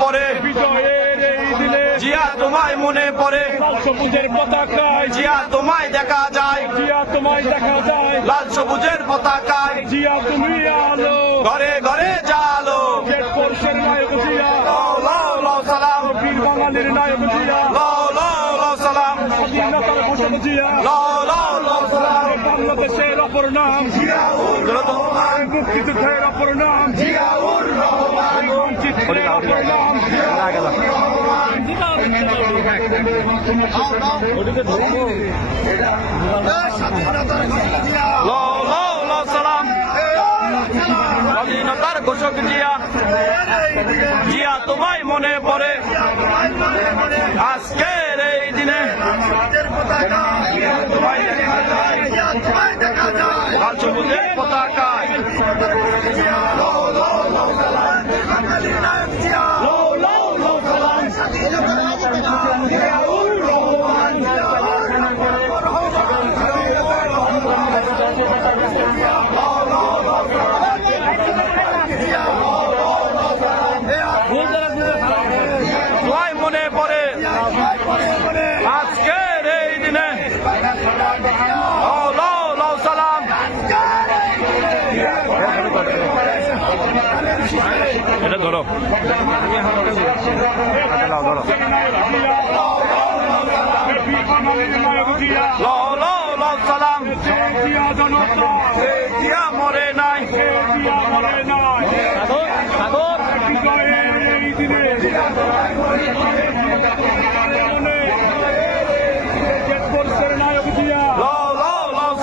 পরে বিজয়ের এই দিনে জিয়া তোমায় মনে পড়ে লাল সবুজের পতাকায় জিয়া তোমায় দেখা যায় জিয়া তোমায় দেখা যায় লাল সবুজের পতাকায় জিয়া তুমি আলো ঘরে ঘরে জালো জেট ফোর্সের নায়ক জিয়া লাও লাও লাও সালাম বীর বাঙালির নায়ক জিয়া লাও লাও লাও সালাম স্বাধীনতার ঘোষক জিয়া লাও লাও লাও সালাম বাংলাদেশের অপর নাম জিয়াউর রহমান মুক্তিযুদ্ধের অপর নাম জিয়াউর রহমান বঞ্চিতের অপর নাম লাও লাও লাও সালাম স্বাধীনতার ঘোষক জিয়া জিয়া তোমায় মনে পড়ে আজকের এই দিনে তোমায় দেখা যায় লাল সবুজের পতাকায় লাও লাও লাও সালাম লাও লাও লাও সালাম জিয়াউর রহমান তোমায় মনে পড়ে আজকের এই দিনে লাও লাও লাও সালাম এটা ধরো ধরো লাও লাও লাও সালাম জিয়া জনতা জিয়া মরে নাই জিয়া মরে না